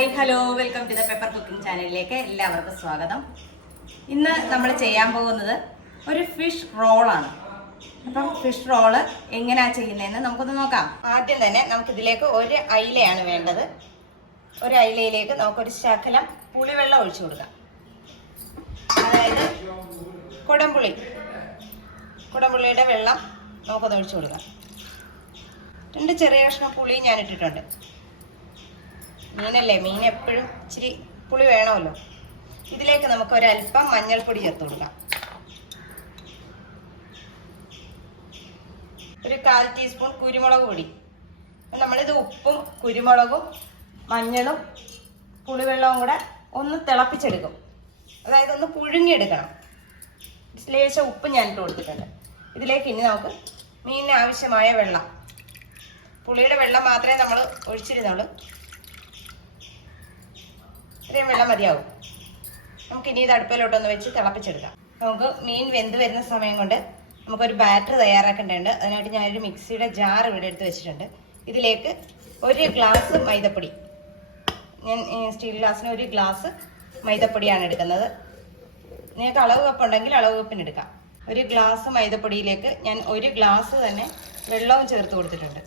Hi hello welcome to the pepper cooking ചാനലിലേക്ക് എല്ലാവർക്കും സ്വാഗതം. ഇന്ന് നമ്മൾ ചെയ്യാൻ പോകുന്നത് ഒരു ഫിഷ് റോളാണ് അപ്പം ഫിഷ് റോൾ എങ്ങനെയാ ചെയ്യുന്നതെന്ന് നമുക്കൊന്ന് നോക്കാം. ആദ്യം തന്നെ നമുക്ക് ഇതിലേക്ക് ഒരു അയിലയാണ് വേണ്ടത്. ഒരു അയിലയിലേക്ക് നമുക്കൊരു ശകലം പുളിവെള്ളം ഒഴിച്ചു കൊടുക്കാം. അതായത് കുടംപുളി. കുടംപുളിയുടെ വെള്ളം നമുക്കൊന്ന് ഒഴിച്ചു കൊടുക്കാം. രണ്ട് ചെറിയ കഷ്ണം പുളിയും ഞാൻ ഇട്ടിട്ടുണ്ട് മീനല്ലേ? മീൻ എപ്പോഴും ഇച്ചിരി പുളി വേണമല്ലോ. ഇതിലേക്ക് നമുക്ക് ഒരല്പം മഞ്ഞൾപ്പൊടി ചേർത്ത് കൊടുക്കാം. ഒരു കാൽ ടീസ്പൂൺ കുരുമുളക് പൊടി. നമ്മളിത് ഉപ്പും കുരുമുളകും മഞ്ഞളും പുളിവെള്ളവും കൂടെ ഒന്ന് തിളപ്പിച്ചെടുക്കും. അതായത് ഒന്ന് പുഴുങ്ങിയെടുക്കണം. ലേശം ഉപ്പ് ഞാൻ ഇട്ട് കൊടുത്തിട്ടുണ്ട്. ഇതിലേക്ക് ഇനി നമുക്ക് മീനിന് ആവശ്യമായ വെള്ളം. പുളിയുടെ വെള്ളം മാത്രമേ നമ്മൾ ഒഴിച്ചിരുന്നുള്ളൂ. ഇത്രയും വെള്ളം മതിയാവും. നമുക്ക് ഇനി ഇത് അടുപ്പിലോട്ടൊന്ന് വെച്ച് തിളപ്പിച്ചെടുക്കാം. നമുക്ക് മീൻ വെന്ത് വരുന്ന സമയം കൊണ്ട് നമുക്കൊരു ബാറ്റർ തയ്യാറാക്കേണ്ടതുണ്ട്. അതിനായിട്ട് ഞാനൊരു മിക്സിയുടെ ജാർ ഇവിടെ എടുത്ത് വെച്ചിട്ടുണ്ട്. ഇതിലേക്ക് ഒരു ഗ്ലാസ് മൈദപ്പൊടി. ഞാൻ സ്റ്റീൽ ഗ്ലാസ്സിന് ഒരു ഗ്ലാസ് മൈദപ്പൊടിയാണ് എടുക്കുന്നത്. നിങ്ങൾക്ക് അളവ് കപ്പ് ഉണ്ടെങ്കിൽ അളവ് കപ്പിന് എടുക്കാം. ഒരു ഗ്ലാസ് മൈദപ്പൊടിയിലേക്ക് ഞാൻ ഒരു ഗ്ലാസ് തന്നെ വെള്ളവും ചേർത്ത് കൊടുത്തിട്ടുണ്ട്.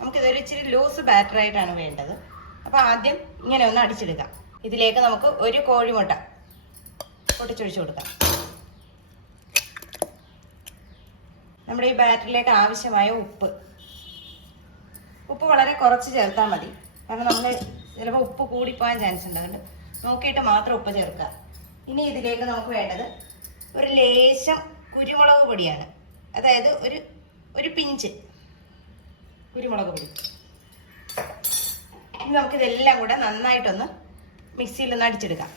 നമുക്കിതൊരു ഇച്ചിരി ലൂസ് ബാറ്റർ ആയിട്ടാണ് വേണ്ടത്. അപ്പോൾ ആദ്യം ഇങ്ങനെ ഒന്ന് അടിച്ചെടുക്കാം. ഇതിലേക്ക് നമുക്ക് ഒരു കോഴിമുട്ട പൊട്ടിച്ചൊഴിച്ചു കൊടുക്കാം. നമ്മുടെ ഈ ബാറ്ററിലേക്ക് ആവശ്യമായ ഉപ്പ്. ഉപ്പ് വളരെ കുറച്ച് ചേർത്താൽ മതി. കാരണം നമ്മൾ ചിലപ്പോൾ ഉപ്പ് കൂടിപ്പോകാൻ ചാൻസ് ഉണ്ട്. അതുകൊണ്ട് നോക്കിയിട്ട് മാത്രം ഉപ്പ് ചേർക്കുക. ഇനി ഇതിലേക്ക് നമുക്ക് വേണ്ടത് ഒരു ലേശം കുരുമുളക് പൊടിയാണ്. അതായത് ഒരു ഒരു പിഞ്ച് കുരുമുളക് പൊടി. ഇനി നമുക്കിതെല്ലാം കൂടെ നന്നായിട്ടൊന്ന് മിക്സിയിൽ ഒന്ന് അടിച്ചെടുക്കാം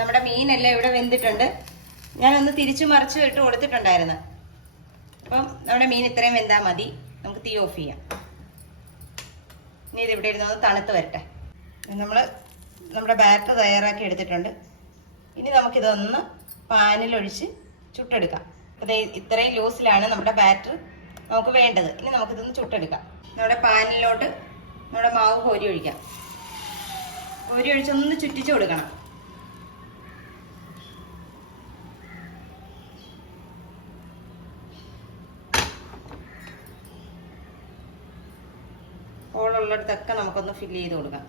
നമ്മുടെ മീനെല്ലാം ഇവിടെ വെന്തിട്ടുണ്ട്. ഞാനൊന്ന് തിരിച്ചു മറിച്ച് ഇട്ട് കൊടുത്തിട്ടുണ്ടായിരുന്നു. അപ്പം നമ്മുടെ മീൻ ഇത്രയും വെന്താൽ മതി. നമുക്ക് തീ ഓഫ് ചെയ്യാം. ഇനി ഇത് ഇവിടെ ഇരുന്ന് തണുത്ത് വരട്ടെ. നമ്മൾ നമ്മുടെ ബാറ്റർ തയ്യാറാക്കി എടുത്തിട്ടുണ്ട്. ഇനി നമുക്കിതൊന്ന് പാനിലൊഴിച്ച് ചുട്ടെടുക്കാം. അപ്പോൾ ഇത്രയും ലൂസിലാണ് നമ്മുടെ ബാറ്റർ നമുക്ക് വേണ്ടത്. ഇനി നമുക്കിതൊന്ന് ചുട്ടെടുക്കാം. നമ്മുടെ പാനിലോട്ട് നമ്മുടെ മാവ് കോരി ഒഴിക്കാം. കോരി ഒഴിച്ചൊന്ന് ചുറ്റിച്ചു കൊടുക്കണം. ഹോളുള്ളിടത്തൊക്കെ നമുക്കൊന്ന് ഫില്ല് ചെയ്ത് കൊടുക്കാം.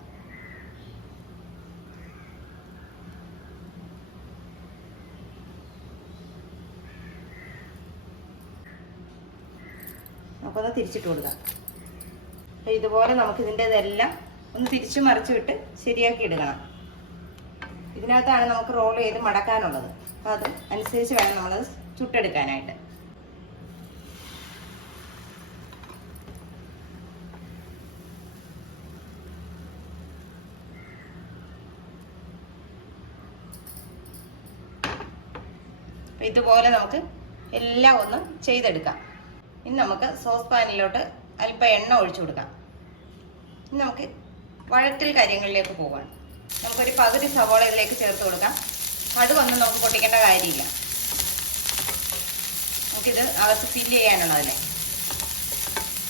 നമുക്കൊന്ന് തിരിച്ചിട്ട് കൊടുക്കാം. അപ്പൊ ഇതുപോലെ നമുക്ക് ഇതിന്റെ ഇതെല്ലാം ഒന്ന് തിരിച്ചു മറിച്ചു വിട്ട് ശരിയാക്കി എടുക്കണം ഇതിനകത്താണ് നമുക്ക് റോൾ ചെയ്ത് മടക്കാനുള്ളത്. അപ്പം അത് അനുസരിച്ച് വേണം നമ്മളത് ചുട്ടെടുക്കാനായിട്ട്. ഇതുപോലെ നമുക്ക് എല്ലാം ഒന്ന് ചെയ്തെടുക്കാം. ഇനി നമുക്ക് സോസ് പാനിലോട്ട് അല്പം എണ്ണ ഒഴിച്ചു കൊടുക്കാം. ഇനി നമുക്ക് വഴറ്റൽ കാര്യങ്ങളിലേക്ക് പോവാണ്. നമുക്കൊരു പകുതി സവോള ഇതിലേക്ക് ചേർത്ത് കൊടുക്കാം. കടുകൊന്നും നമുക്ക് പൊട്ടിക്കേണ്ട കാര്യമില്ല. നമുക്കിത് അകത്ത് ഫില്ല് ചെയ്യാനുള്ളതല്ലേ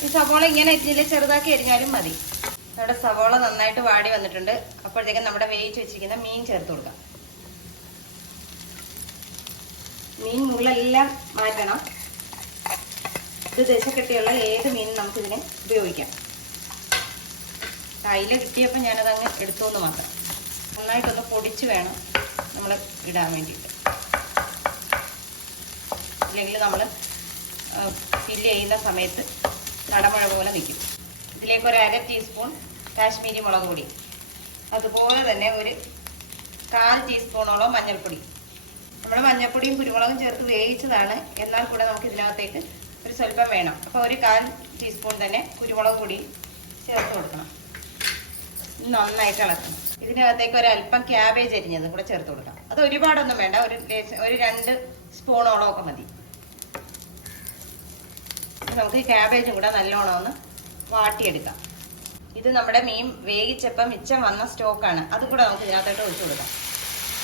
ഈ സവോള ഇങ്ങനെ ഇതിൽ ചെറുതാക്കി അരിഞ്ഞാലും മതി. നമ്മുടെ സവോള നന്നായിട്ട് വാടി വന്നിട്ടുണ്ട്. അപ്പോഴത്തേക്കും നമ്മുടെ വേവിച്ച് വെച്ചിരിക്കുന്ന മീൻ ചേർത്ത് കൊടുക്കാം. മീൻ മുള്ളെല്ലാം മാറ്റണം. ഇത് ദശക്കെട്ടിയുള്ള ഏത് മീനും നമുക്കിതിനെ ഉപയോഗിക്കാം. കയ്യിൽ കിട്ടിയപ്പോൾ ഞാനത് അങ്ങ് എടുത്തു എന്ന് മാത്രം. നന്നായിട്ടൊന്ന് പൊടിച്ച് വേണം നമ്മൾ ഇടാൻ വേണ്ടിയിട്ട്. ഇല്ലെങ്കിൽ നമ്മൾ ഫില്ല് ചെയ്യുന്ന സമയത്ത് കടമഴ പോലെ നിൽക്കും ഇതിലേക്ക് ഒരു അര ടീസ്പൂൺ കാശ്മീരി മുളക് പൊടി. അതുപോലെ തന്നെ ഒരു കാൽ ടീസ്പൂണോളം മഞ്ഞൾപ്പൊടി. നമ്മൾ മഞ്ഞൾപ്പൊടിയും കുരുമുളകും ചേർത്ത് വേവിച്ചതാണ്. എന്നാൽ കൂടെ നമുക്ക് ഇതിനകത്തേക്ക് ഒരു സ്വല്പം വേണം. അപ്പോൾ ഒരു കാൽ ടീസ്പൂൺ തന്നെ കുരുമുളക് പൊടി ചേർത്ത് കൊടുക്കണം. നന്നായിട്ട് ഇളക്കണം. ഇതിനകത്തേക്ക് ഒരു അല്പം ക്യാബേജ് അരിഞ്ഞതും കൂടെ ചേർത്ത് കൊടുക്കാം. അത് ഒരുപാടൊന്നും വേണ്ട. ഒരു ഒരു രണ്ട് സ്പൂണോളം ഒക്കെ മതി. നമുക്ക് ഈ ക്യാബേജും കൂടെ നല്ലോണം ഒന്ന് വാട്ടിയെടുക്കാം. ഇത് നമ്മുടെ മീൻ വേവിച്ചപ്പം മിച്ചം വന്ന സ്റ്റോക്കാണ് അതും കൂടെ നമുക്ക് ഇതിനകത്തോട്ട് ഒഴിച്ചു കൊടുക്കാം.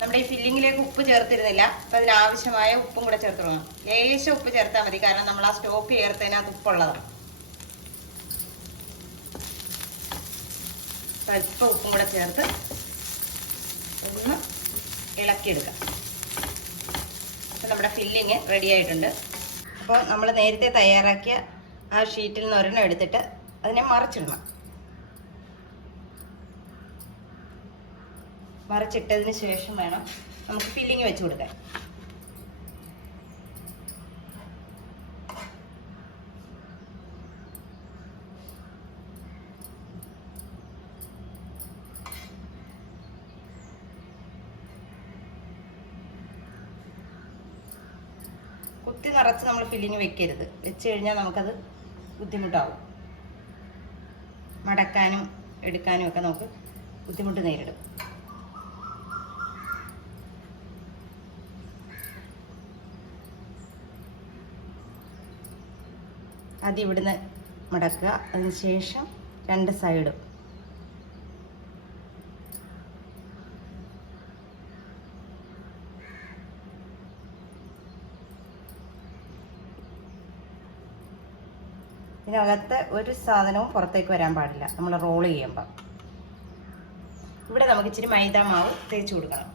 നമ്മുടെ ഈ ഫില്ലിങ്ങിലേക്ക് ഉപ്പ് ചേർത്തിരുന്നില്ല. അപ്പം അതിനാവശ്യമായ ഉപ്പും കൂടെ ചേർത്ത് കൊടുക്കണം ലേശം ഉപ്പ് ചേർത്താൽ മതി. കാരണം നമ്മൾ ആ സ്റ്റോക്ക് ചേർത്തതിനകത്ത് ഉപ്പുള്ളതാണ്. അല്പം ഉപ്പും കൂടെ ചേർത്ത് ഒന്ന് ഇളക്കിയെടുക്കാം. അപ്പോൾ നമ്മുടെ ഫില്ലിങ് റെഡി ആയിട്ടുണ്ട്. അപ്പോൾ നമ്മൾ നേരത്തെ തയ്യാറാക്കിയ ആ ഷീറ്റിൽ നിന്ന് ഒരെണ്ണം എടുത്തിട്ട് അതിനെ മറിച്ചിടണം. മറിച്ചിട്ടതിന് ശേഷം വേണം നമുക്ക് ഫില്ലിങ് വെച്ച് കൊടുക്കാൻ. കുത്തി നിറച്ച് നമ്മൾ ഫില്ലിങ് വെക്കരുത്. വെച്ച് കഴിഞ്ഞാൽ നമുക്കത് ബുദ്ധിമുട്ടാവും. മടക്കാനും എടുക്കാനും ഒക്കെ നമുക്ക് ബുദ്ധിമുട്ട് നേരിടും. ആദ്യം ഇവിടുന്ന് മടക്കുക. അതിന് ശേഷം രണ്ട് സൈഡും ഇതിനകത്ത് ഒരു സാധനവും പുറത്തേക്ക് വരാൻ പാടില്ല. നമ്മൾ റോൾ ചെയ്യുമ്പോൾ ഇവിടെ നമുക്ക് ഇച്ചിരി മൈദ മാവ് തേച്ച് കൊടുക്കണം.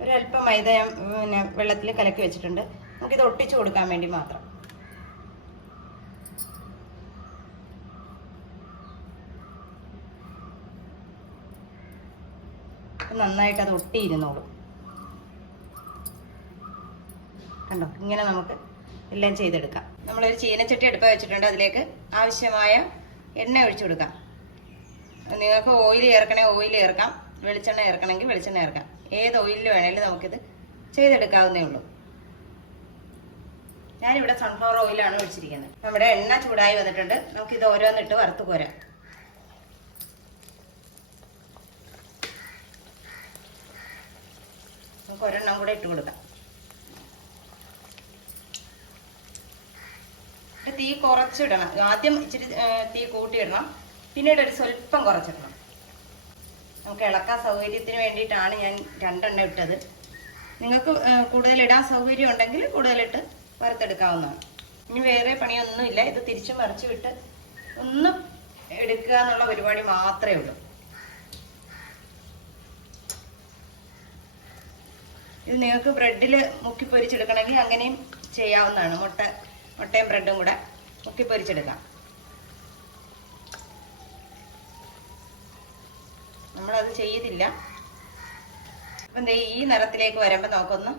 ഒരല്പം മൈദ പിന്നെ വെള്ളത്തിൽ കലക്കി വെച്ചിട്ടുണ്ട്. നമുക്കിത് ഒട്ടിച്ചു കൊടുക്കാൻ വേണ്ടി മാത്രം. നന്നായിട്ട് അത് ഒട്ടിയിരുന്നോളും. കണ്ടോ? ഇങ്ങനെ നമുക്ക് എല്ലാം ചെയ്തെടുക്കാം. നമ്മളൊരു ചീനച്ചട്ടി അടുപ്പ് വെച്ചിട്ടുണ്ട് അതിലേക്ക് ആവശ്യമായ എണ്ണ ഒഴിച്ചു കൊടുക്കാം. നിങ്ങൾക്ക് ഓയിൽ ചേർക്കണേ ഓയിൽ ചേർക്കാം. വെളിച്ചെണ്ണ ചേർക്കണമെങ്കിൽ വെളിച്ചെണ്ണ ചേർക്കാം. ഏത് ഓയിലിൽ വേണേലും നമുക്കിത് ചെയ്തെടുക്കാവുന്നേ ഉള്ളൂ. ഞാനിവിടെ സൺഫ്ലവർ ഓയിലാണ് ഒഴിച്ചിരിക്കുന്നത്. നമ്മുടെ എണ്ണ ചൂടായി വന്നിട്ടുണ്ട്. നമുക്കിത് ഓരോന്നിട്ട് വറുത്ത് പോരാം നമുക്ക് ഒരെണ്ണം കൂടെ ഇട്ട് കൊടുക്കാം. തീ കുറച്ചിടണം. ആദ്യം ഇച്ചിരി തീ കൂട്ടിയിടണം. പിന്നീട് ഒരു സ്വല്പം കുറച്ചിടണം. നമുക്ക് ഇളക്കാൻ സൗകര്യത്തിന് വേണ്ടിയിട്ടാണ് ഞാൻ രണ്ടെണ്ണം ഇട്ടത്. നിങ്ങൾക്ക് കൂടുതലിടാൻ സൗകര്യം ഉണ്ടെങ്കിൽ കൂടുതലിട്ട് വറുത്തെടുക്കാവുന്നതാണ്. ഇനി വേറെ പണിയൊന്നുമില്ല. ഇത് തിരിച്ചു മറിച്ച് വിട്ട് ഒന്ന് എടുക്കുക എന്നുള്ള പരിപാടി മാത്രമേ ഉള്ളൂ. ഇത് നിങ്ങൾക്ക് ബ്രെഡിൽ മുക്കി പൊരിച്ചെടുക്കണമെങ്കിൽ അങ്ങനെയും ചെയ്യാവുന്നതാണ്. മുട്ട മുട്ടയും ബ്രെഡും കൂടെ മുക്കി പൊരിച്ചെടുക്കാം. നമ്മളത് ചെയ്തില്ല. അപ്പം ഈ നിറത്തിലേക്ക് വരുമ്പോൾ നമുക്കൊന്ന്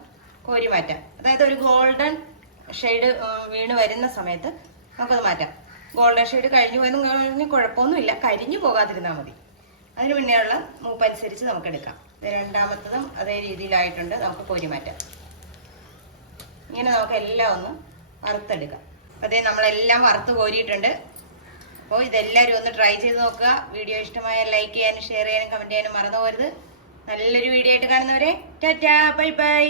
കോരി മാറ്റാം. അതായത് ഒരു ഗോൾഡൻ ഷെയ്ഡ് വീണ് വരുന്ന സമയത്ത് നമുക്കത് മാറ്റാം. ഗോൾഡൻ ഷെയ്ഡ് കഴിഞ്ഞു പോയെന്നും കഴിഞ്ഞ് കുഴപ്പമൊന്നുമില്ല. കരിഞ്ഞു പോകാതിരുന്നാൽ മതി. അതിന് മുന്നേയുള്ള മൂപ്പ് മൂപ്പനുസരിച്ച് നമുക്ക് എടുക്കാം രണ്ടാമത്തതും അതേ രീതിയിലായിട്ടുണ്ട്. നമുക്ക് കോരി മാറ്റാം. ഇങ്ങനെ നമുക്ക് എല്ലാം ഒന്ന് വറുത്തെടുക്കാം. അതേ നമ്മളെല്ലാം വറുത്ത് കോരിയിട്ടുണ്ട്. അപ്പോൾ ഇതെല്ലാവരും ഒന്ന് ട്രൈ ചെയ്ത് നോക്കുക. വീഡിയോ ഇഷ്ടമായ ലൈക്ക് ചെയ്യാനും ഷെയർ ചെയ്യാനും കമന്റ് ചെയ്യാനും മറന്നു പോകരുത്. നല്ലൊരു വീഡിയോ ആയിട്ട് കാണുന്നവരെ ടാറ്റാ ബൈ ബൈ.